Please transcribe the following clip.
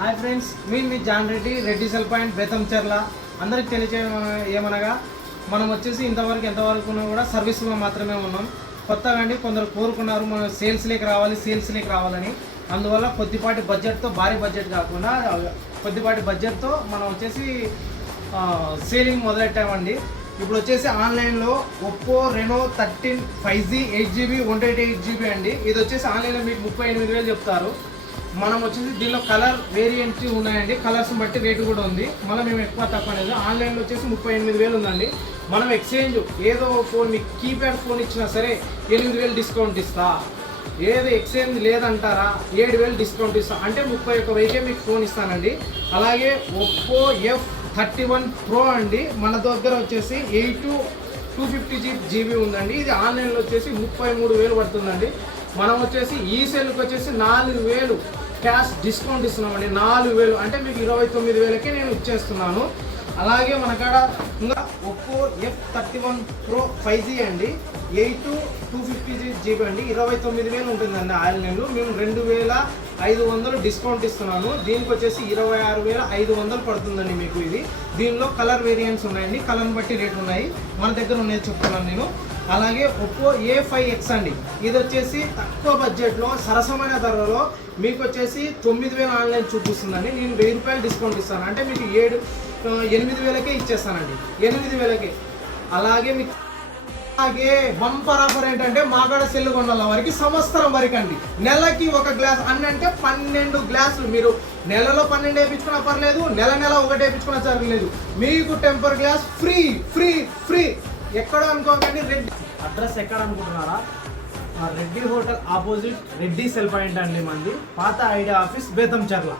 Hi friends, మీ John Reddy cell point Betamcherla. అందరికి తెలిసే ఏమనగా మనం వచ్చేసి ఎంతవరకు కూడా సర్వీస్లో మాత్రమే ఉన్నాం. కొత్తగా అండి కొందరు కోరుకున్నారు మనం సేల్స్లోకి రావాలని. అందువల్ల కొద్దిపాటి బడ్జెట్తో, భారీ బడ్జెట్ కాకుండా కొద్దిపాటి బడ్జెట్తో మనం వచ్చేసి సేలింగ్ మొదలెట్టామండి. ఇప్పుడు వచ్చేసి ఆన్లైన్లో Oppo Reno 13 5G 8GB 128GB అండి. ఇది వచ్చేసి ఆన్లైన్లో మీకు 38,000 చెప్తారు. మనం వచ్చేసి దీనిలో కలర్ వేరియంట్ ఉన్నాయండి. కలర్స్ బట్టి రేటు కూడా ఉంది. మళ్ళీ మేము ఎక్కువ తక్కువ అనేది ఆన్లైన్లో వచ్చేసి 38,000 ఉందండి. మనం ఎక్స్చేంజ్ ఏదో ఫోన్ మీకు కీప్యాడ్ ఫోన్ ఇచ్చినా సరే 8,000 డిస్కౌంట్ ఇస్తా. ఏదో ఎక్స్చేంజ్ లేదంటారా 7,000 డిస్కౌంట్ ఇస్తా. అంటే 31,000 మీకు ఫోన్ ఇస్తానండి. అలాగే ఒప్పో F31 Pro అండి. మన దగ్గర వచ్చేసి 250GB ఉందండి. ఇది ఆన్లైన్లో వచ్చేసి 33,000 పడుతుందండి. మనం వచ్చేసి ఈ సెల్కి వచ్చేసి 4,000 క్యాష్ డిస్కౌంట్ ఇస్తున్నామండి. 4,000 అంటే మీకు 29,000కే నేను ఇచ్చేస్తున్నాను. అలాగే మన కాడ ఇంకా ఒప్పో F31 Pro 5G అండి. 250GB అండి. 29,000 ఉంటుందండి ఆన్లైన్లో. మేము 2,500 డిస్కౌంట్ ఇస్తున్నాను. దీనికి వచ్చేసి 26,500 పడుతుందండి మీకు ఇది. దీనిలో కలర్ వేరియంట్స్ ఉన్నాయండి. కలర్ని బట్టి రేట్లు ఉన్నాయి. మన దగ్గర ఉన్నాయి చెప్తున్నాను నేను. అలాగే ఒప్పో A5X అండి. ఇది వచ్చేసి తక్కువ బడ్జెట్లో సరసమైన ధరలో మీకు వచ్చేసి 9,000 ఆన్లైన్ చూపిస్తుందండి. నేను 1,000 రూపాయలు డిస్కౌంట్ ఇస్తాను. అంటే మీకు 8,000కే ఇచ్చేస్తానండి. 8,000కే. అలాగే మీకు బంపర్ ఆఫర్ ఏంటంటే మాకాడ సెల్ కొనాల వారికి సంవత్సరం వరకు అండి. నెలకి ఒక గ్లాస్ అంటే 12 గ్లాసులు. మీరు నెలలో 12 వేయించుకున్నా పర్లేదు, నెల ఒకటి వేయించుకున్నా సరిలేదు. మీకు temper glass free free free. ఎక్కడ అనుకోకండి. రెడ్డి అడ్రస్ ఎక్కడ అనుకుంటున్నారా? Reddy hotel opposite Reddy cell point అండి. మంది పాత ఐడియా ఆఫీస్ బేతంచెర్ల.